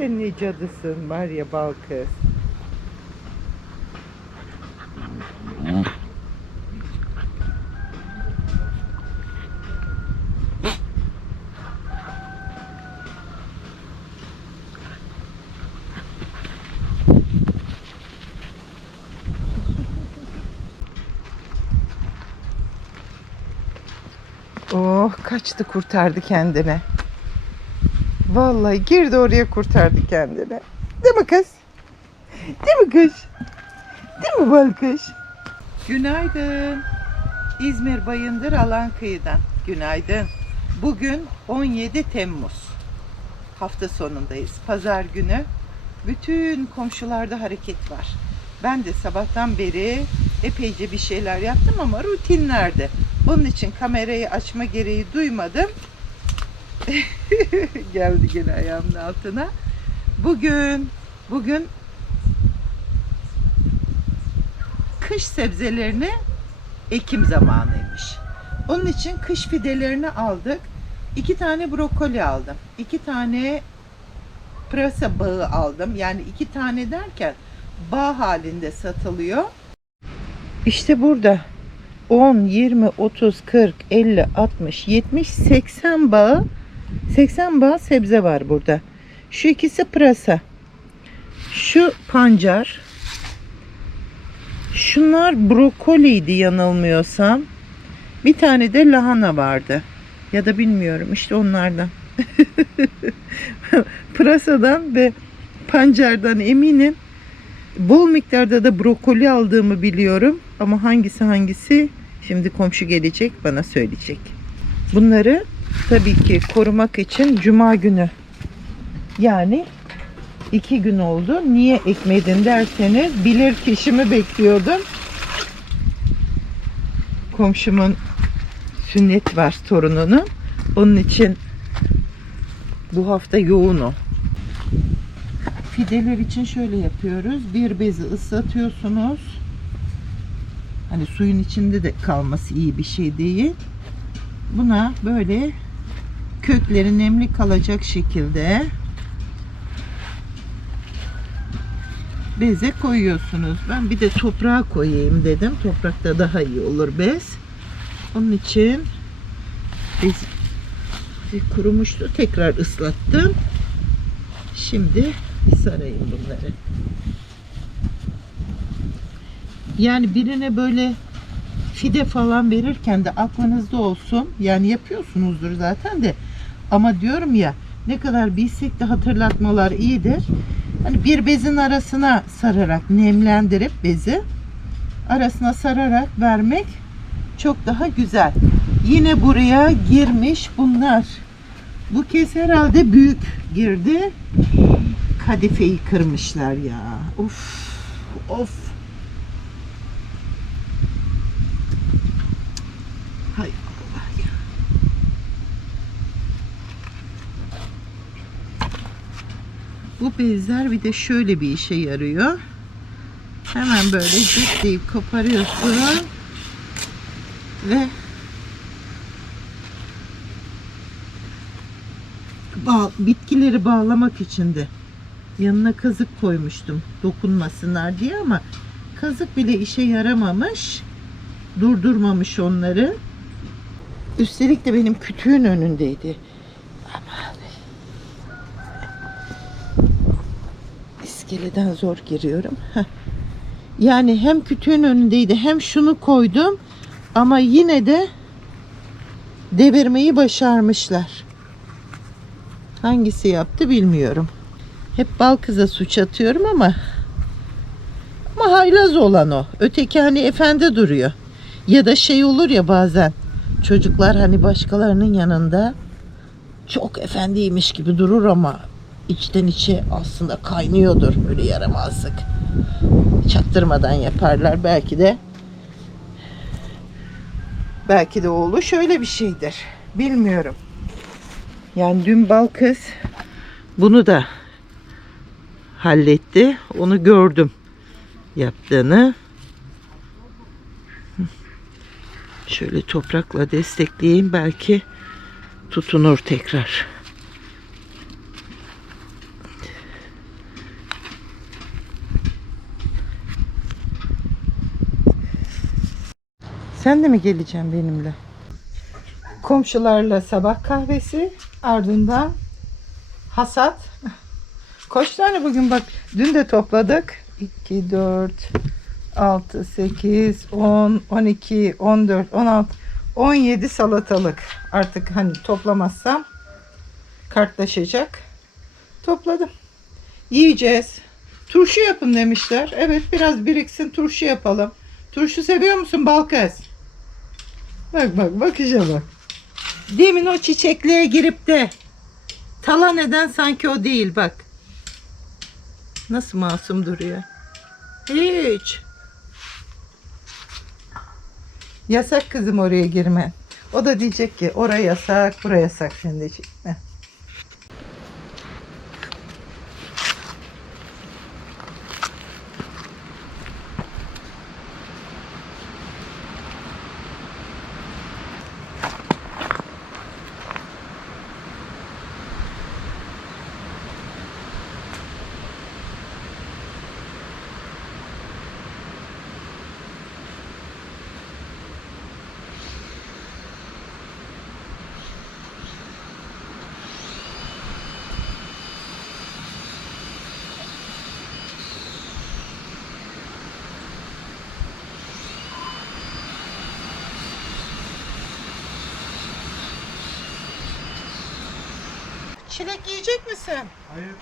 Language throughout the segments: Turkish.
Sen ne cadısın var ya bal. Oh kaçtı kurtardı kendine. Vallahi girdi oraya kurtardı kendini. Değil mi kız? Değil mi kız? Değil mi bal kız? Günaydın. İzmir Bayındır Alan Kıyı'dan. Günaydın. Bugün 17 Temmuz. Hafta sonundayız. Pazar günü. Bütün komşularda hareket var. Ben de sabahtan beri epeyce bir şeyler yaptım ama rutinlerde. Onun için kamerayı açma gereği duymadım. Geldi gene ayağımın altına. Bugün bugün kış sebzelerini ekim zamanıymış. Onun için kış fidelerini aldık. İki tane brokoli aldım. İki tane pırasa bağı aldım. Yani iki tane derken bağ halinde satılıyor. İşte burada 10, 20, 30, 40, 50, 60, 70, 80 bağ 80 bağ sebze var burada. Şu ikisi pırasa. Şu pancar. Şunlar brokoliydi yanılmıyorsam. Bir tane de lahana vardı. Ya da bilmiyorum işte onlardan. Pırasadan ve pancardan eminim. Bol miktarda da brokoli aldığımı biliyorum. Ama hangisi hangisi şimdi komşu gelecek bana söyleyecek. Bunları tabii ki korumak için cuma günü yani iki gün oldu. Niye ekmedin derseniz bilir kişimi bekliyordum. Komşumun sünnet var torununun. Onun için bu hafta yoğun o. Fideler için şöyle yapıyoruz. Bir bezi ıslatıyorsunuz. Hani suyun içinde de kalması iyi bir şey değil. Buna böyle kökleri nemli kalacak şekilde beze koyuyorsunuz. Ben bir de toprağa koyayım dedim. Toprakta daha iyi olur bez. Onun için bez kurumuştu. Tekrar ıslattım. Şimdi sarayım bunları. Yani birine böyle fide falan verirken de aklınızda olsun. Yani yapıyorsunuzdur zaten de. Ama diyorum ya ne kadar bilsek de hatırlatmalar iyidir. Hani bir bezin arasına sararak nemlendirip bezi arasına sararak vermek çok daha güzel. Yine buraya girmiş bunlar. Bu kez herhalde büyük girdi. Kadifeyi kırmışlar ya. Of. Of. Bu bezler bir de şöyle bir işe yarıyor. Hemen böyle cükleyip koparıyorsun. Ve bağ, bitkileri bağlamak için de yanına kazık koymuştum dokunmasınlar diye ama kazık bile işe yaramamış durdurmamış onları. Üstelik de benim kütüğün önündeydi iskeleden zor giriyorum yani hem kütüğün önündeydi hem şunu koydum ama yine de devirmeyi başarmışlar Hangisi yaptı bilmiyorum. Hep bal kıza suç atıyorum ama ama haylaz olan o. Öteki hani efendi duruyor. Ya da şey olur ya bazen çocuklar hani başkalarının yanında çok efendiymiş gibi durur ama içten içe aslında kaynıyordur böyle yaramazlık. Çaktırmadan yaparlar belki de belki de oğlu şöyle bir şeydir. Bilmiyorum. Yani dün bal kız bunu da halletti. Onu gördüm yaptığını. Şöyle toprakla destekleyeyim belki tutunur tekrar. Sen de mi geleceksin benimle? Komşularla sabah kahvesi ardından hasat. Kaç tane bugün bak dün de topladık. 2, 4, 6, 8, 10, 12, 14, 16, 17 salatalık. Artık hani toplamazsam kartlaşacak. Topladım. Yiyeceğiz. Turşu yapın demişler. Evet biraz biriksin turşu yapalım. Turşu seviyor musun Balkız? Bak bak bakışa bak. Demin o çiçekliğe girip de talan eden sanki o değil bak. Nasıl masum duruyor. Hiç. Yasak kızım oraya girmen. O da diyecek ki oraya yasak, buraya yasak şimdi. Heh. Çilek yiyecek misin? Hayır.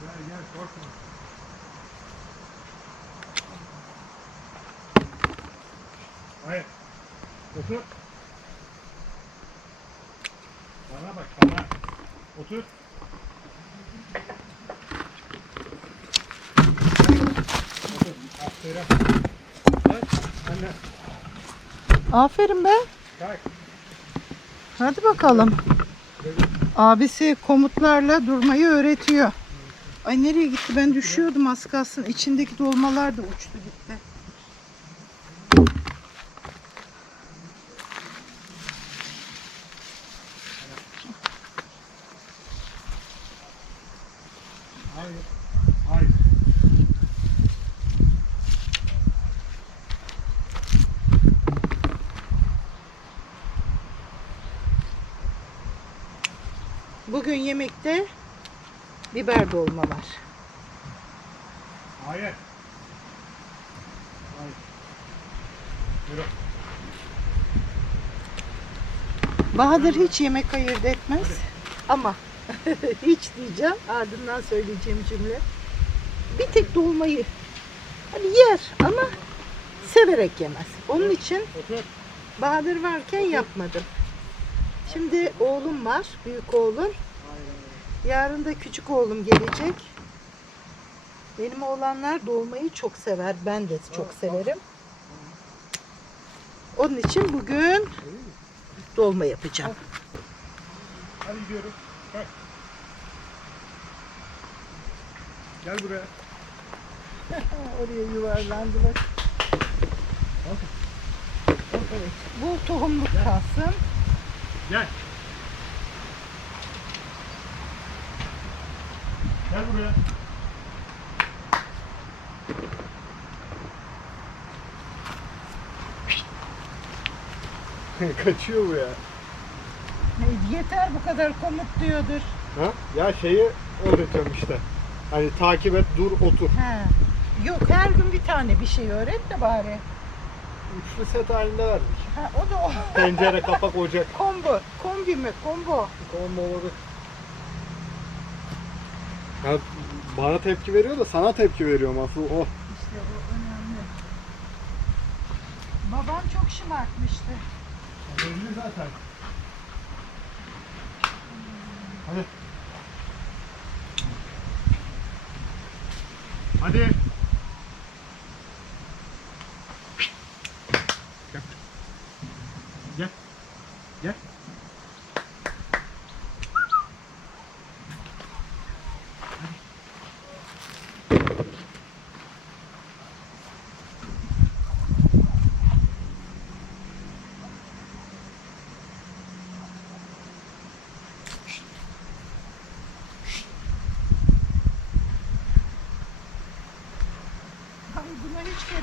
Gel gel korkma. Hayır. Otur. Bana bak bana. Otur. Otur. Aferin. Kalk. Anne. Aferin be. Hadi bakalım. Abisi komutlarla durmayı öğretiyor. Ay nereye gitti? Ben düşüyordum az kalsın. İçindeki dolmalar da uçtu gitti. Hayır. Hayır. Bugün yemekte biber dolma var. Hayır. Hayır. Yürü. Bahadır hiç yemek ayırt etmez. Ama hiç diyeceğim. Ardından söyleyeceğim cümle. Bir tek dolmayı hani yer ama severek yemez. Onun için. Bahadır varken yapmadım. Şimdi oğlum var, büyük oğlum. Yarın da küçük oğlum gelecek. Benim oğlanlar dolmayı çok sever. Ben de çok severim. Onun için bugün dolma yapacağım. Hadi gidiyorum. Bak. Gel buraya. Oraya yuvarlandı bak. Evet. Bu tohumluk kalsın. Gel. Gel buraya. Kaçıyor bu ya. Yeter bu kadar komut diyordur. Ha? Ya şeyi öğretiyorum işte. Hani takip et, dur, otur. He. Yok her gün bir tane bir şey öğret de bari. Üçlü set halinde verdik. Ha, o da o. Tencere, kapak, ocak. Combo. Kombi mi? Combo. Komboları. Ya bana tepki veriyor da sana tepki veriyorum asıl o. İşte bu önemli. Babam çok şımartmıştı. Belli zaten. Hadi. Hadi.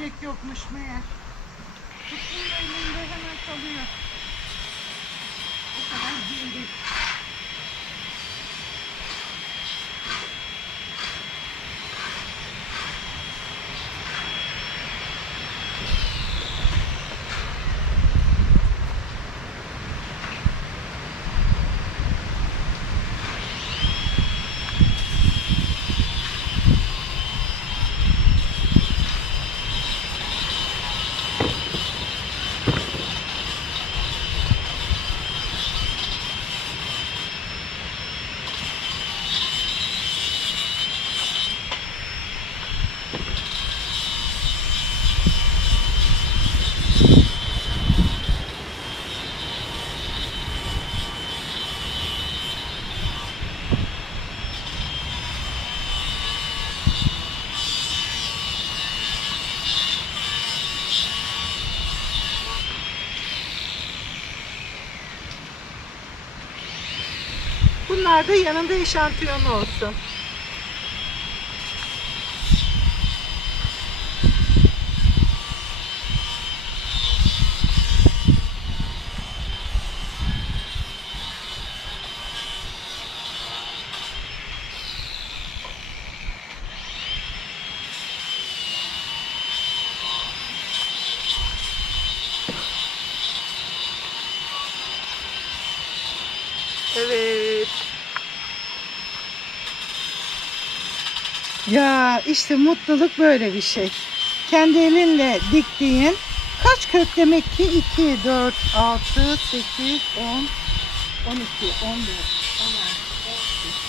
Gerek yokmuş meğer. Tuttuğunda elinde hemen kalıyor. O kadar değil. Bunlar da yanında eşantiyon olsun. Evet. Ya işte mutluluk böyle bir şey. Kendi elinle diktiğin kaç kök demek ki? 2, 4, 6, 8, 10, 12, 15, 16, 18,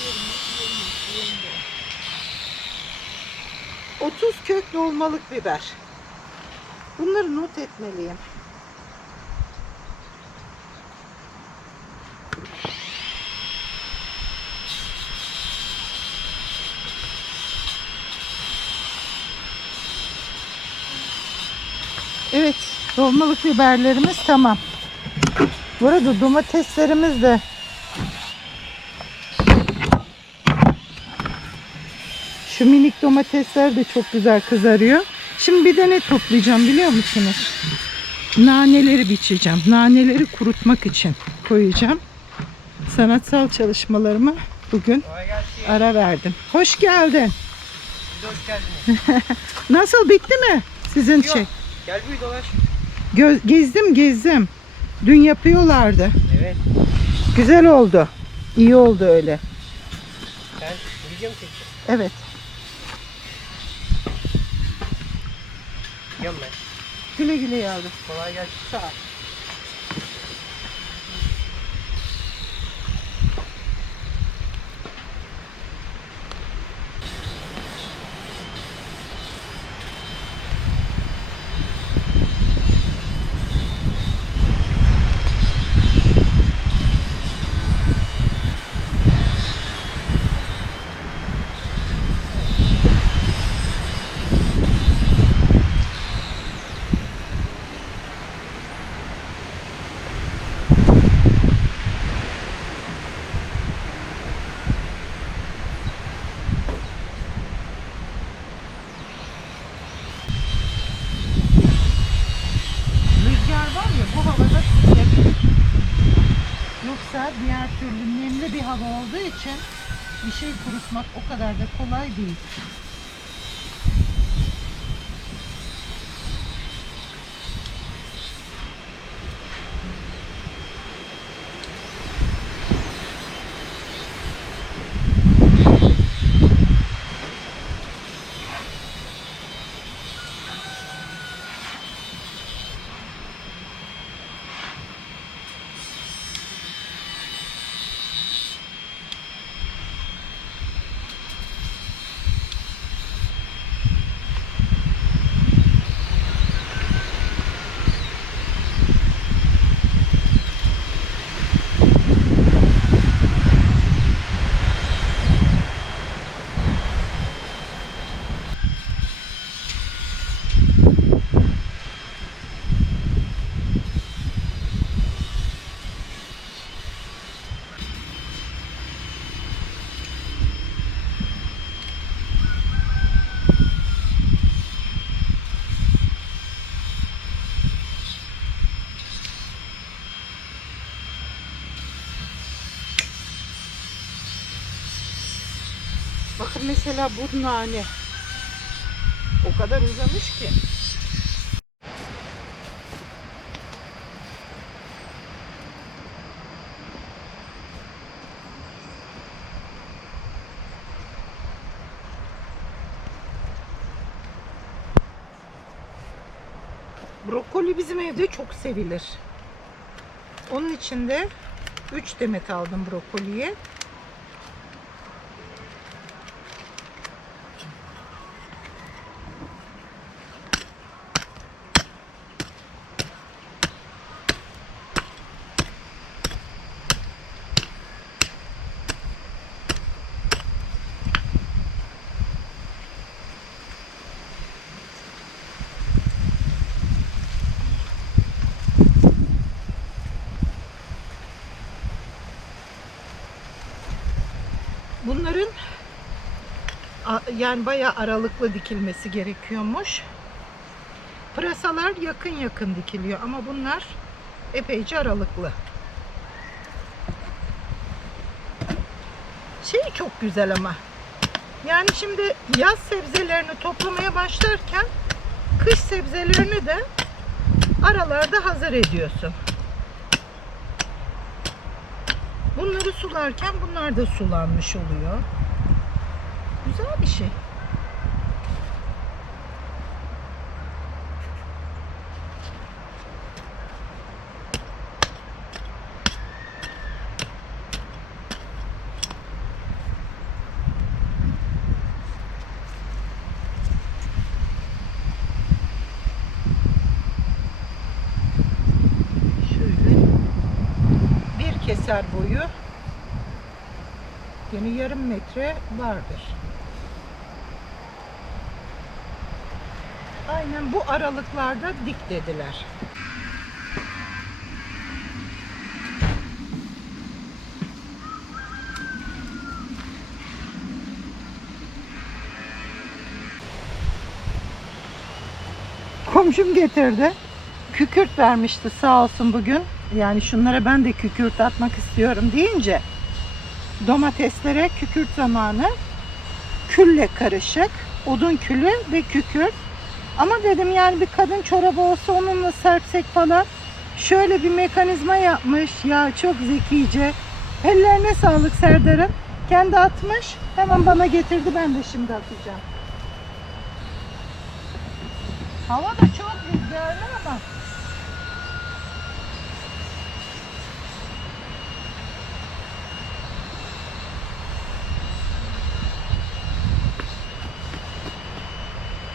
20, 20, 25. 30 kök dolmalık biber. Bunları not etmeliyim. Evet, dolmalık biberlerimiz tamam. Bu arada domateslerimiz de şu minik domatesler de çok güzel kızarıyor. Şimdi bir de ne toplayacağım biliyor musunuz? Naneleri biçeceğim. Naneleri kurutmak için koyacağım. Sanatsal çalışmalarıma bugün ara verdim. Hoş geldin. hoş geldiniz. Nasıl bitti mi sizin Yok. şey? Gel bir dolaş. Gö- gezdim gezdim. Dün yapıyorlardı. Evet. Güzel oldu. İyi oldu öyle. Sen video mu çekeceksin? Evet. Gidiyorum ben. Güle güle yavrum. Kolay gelsin. Sağ ol. Rüzgar var ya bu havada tutabilir. Yoksa diğer türlü nemli bir hava olduğu için bir şey kurutmak o kadar da kolay değil. Mesela bu nane. O kadar uzamış ki. Brokoli bizim evde çok sevilir. Onun için de 3 demet aldım brokoliye. Yani bayağı aralıklı dikilmesi gerekiyormuş. Pırasalar yakın yakın dikiliyor ama bunlar epeyce aralıklı. Şey çok güzel ama. Yani şimdi yaz sebzelerini toplamaya başlarken kış sebzelerini de aralarda hazır ediyorsun. Bunları sularken bunlar da sulanmış oluyor. Güzel bir şey. Keser boyu yani yarım metre vardır. Aynen bu aralıklarda dik dediler. Komşum getirdi. Kükürt vermişti sağ olsun bugün. Yani şunlara ben de kükürt atmak istiyorum deyince domateslere kükürt zamanı külle karışık odun külü ve kükürt ama dedim yani bir kadın çorabı olsa onunla serpsek falan şöyle bir mekanizma yapmış. Ya çok zekice. Ellerine sağlık Serdar'ın. Kendi atmış hemen bana getirdi ben de şimdi atacağım. Hava da çok rüzgarlı ama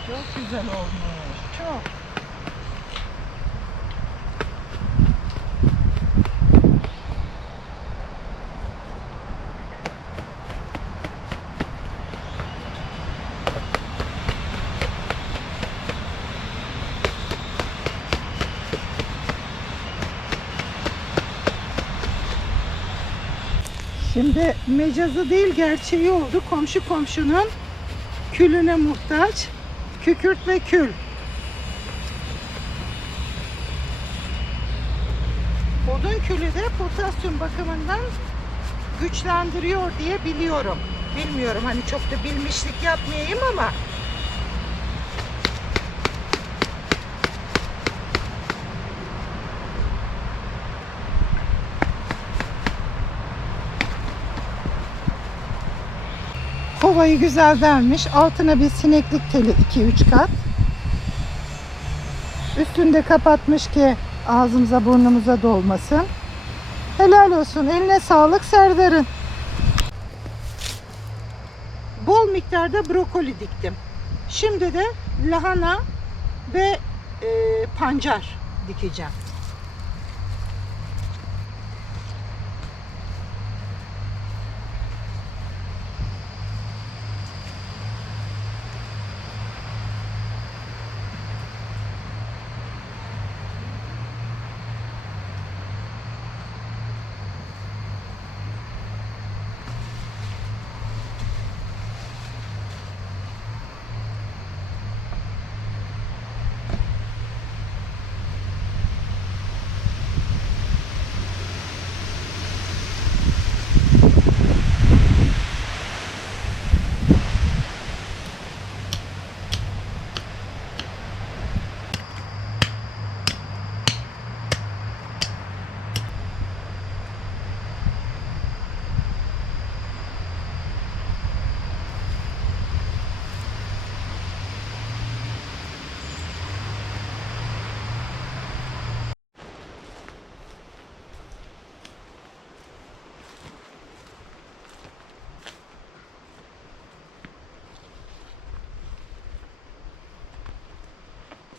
Çok güzel olmuş. Çok. Şimdi mecazı değil gerçeği oldu. Komşu komşunun külüne muhtaç. Kükürt ve kül. Odun külü de potasyum bakımından güçlendiriyor diye biliyorum. Bilmiyorum hani çok da bilmişlik yapmayayım ama Kovayı güzel delmiş. Altına bir sineklik teli 2-3 kat. Üstünde kapatmış ki ağzımıza burnumuza dolmasın. Helal olsun. Eline sağlık Serdar'ın. Bol miktarda brokoli diktim. Şimdi de lahana ve e, pancar dikeceğim.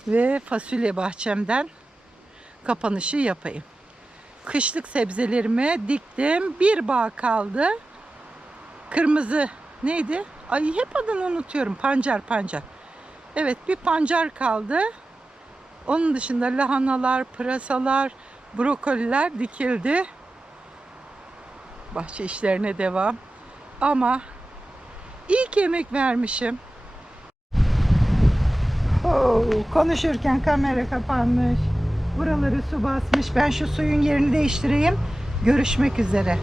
Ve fasulye bahçemden kapanışı yapayım. Kışlık sebzelerimi diktim. Bir bağ kaldı. Kırmızı neydi? Ay hep adını unutuyorum. Pancar pancar. Evet bir pancar kaldı. Onun dışında lahanalar, pırasalar, brokoliler dikildi. Bahçe işlerine devam. Ama iyi ki emek vermişim. Konuşurken kamera kapanmış. Buraları su basmış. Ben şu suyun yerini değiştireyim. Görüşmek üzere.